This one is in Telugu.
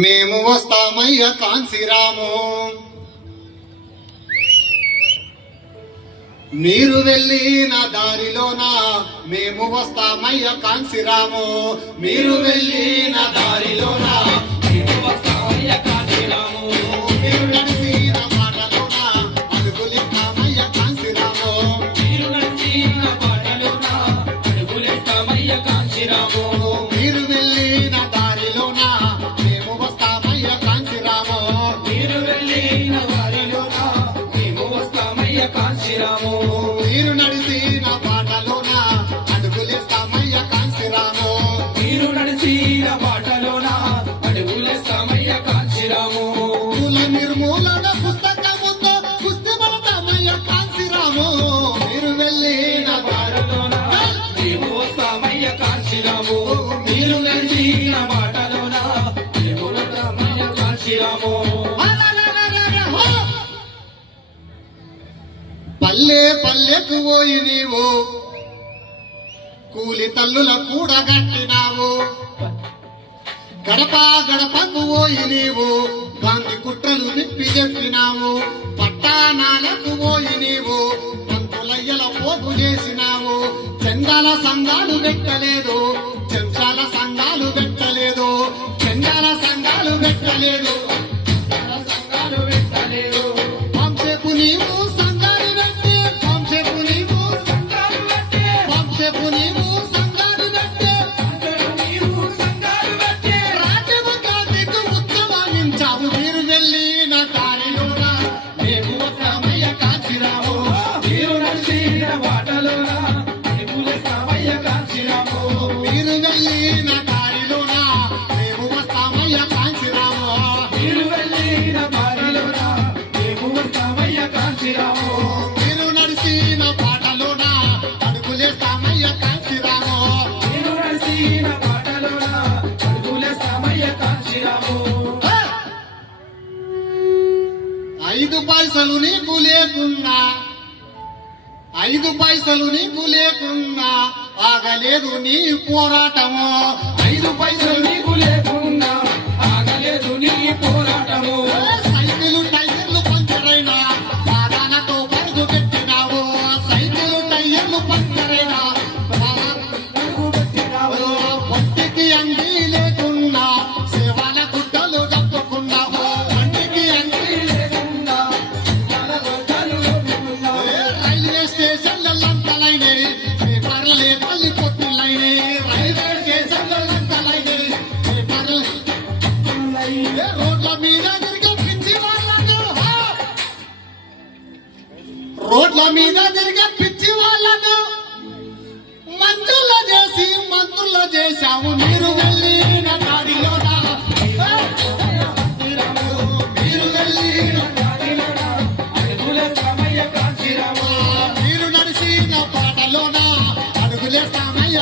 మేము వస్తామయ్య కాంశీరాము, మీరు వెళ్ళిన దారిలోన మేము వస్తామయ్య కాంశీరాము, మీరు వెళ్ళిన దారిలోన మేము వస్తామయ్య కాంశీరాము, మీరు నడిచిన మాటలోన అడుగులేస్తామయ్య కాంశీరాము, మీరు నడిచిన మాటలోన అడుగులేస్తామయ్య కాంశీరాము, మీరు వెళ్ళిన దారిలోన మేము వస్తామయ్య కాంశీరాము, మీరు వెళ్ళిన దారిలోన మేము వస్తామయ్య కాంశీరాము, మీరు నడిచిన బాటలోన అడుగులేస్తామయ్య కాంశీరాము, మీరు నడిచిన బాటలోన అడుగులేస్తామయ్య కాంశీరాము, కుల నిర్మూలన పుస్తకముతో కుస్తీ పడతామయ్య కాంశీరాము, మీరు వెళ్ళిన దారిలోన మేము వస్తామయ్య కాంశీరాము, మీరు నడిచిన బాటలోన అడుగులేస్తామయ్య కాంశీరాము. పల్లె పల్లెకు పోయి నీవు కూలి తల్లుల కూడగట్టినావు, గడప గడపకు పోయి నీవు గాంధీ కుట్రలు విప్పి చెప్పినావు, పట్టాణాలకు పోయి నీవు పంతులయ్యల పోగు చేసినావు, చెందాల సంఘాలు పెట్టలేదు, చెంచాల సంఘాలు పెట్టలేదు, చెందాల సంఘాలు పెట్టలేదు, సంఘాలు పెట్టలేదు, వంశపు నీవు ఐదు పైసలు నీకు లేకున్నా, ఐదు పైసలు నీకు లేకున్నా ఆగలేదు నీ పోరాటము, ఐదు పైసలు నీకు లేకున్నా ఆగలేదు నీ పోరాటము, సైకిలు టైర్లు పంచరైనా పాదాలతో పరుగు పెట్టినావు, సైకిలు టైర్లు పంచరైనా పరుగు పెట్టినావు, ఒంటికి అంగి లేకున్నా సేవల గుడ్డలు కప్పుకున్నావు, ఒంటికి అంగి లేకున్నా రైల్వే స్టేషన్లంతలైనవి పేపర్లే తల్లి పొత్తులైనవి, రైల్వే స్టేషన్లంతలైనవి పేపర్లు రోడ్ల మీద తిరిగే పిచ్చి వాళ్ళను, రోడ్ల మీద తిరిగే పిచ్చి వాళ్ళను మంత్రుల్లో చేశాము, మీరు వెళ్ళిన దారిలోన మీరు వెళ్ళిన దారిలోన అడుగులేస్తామయ్య కాంశీరాము, మీరు నడిచిన పాటలోన అడుగులేస్తామయ్య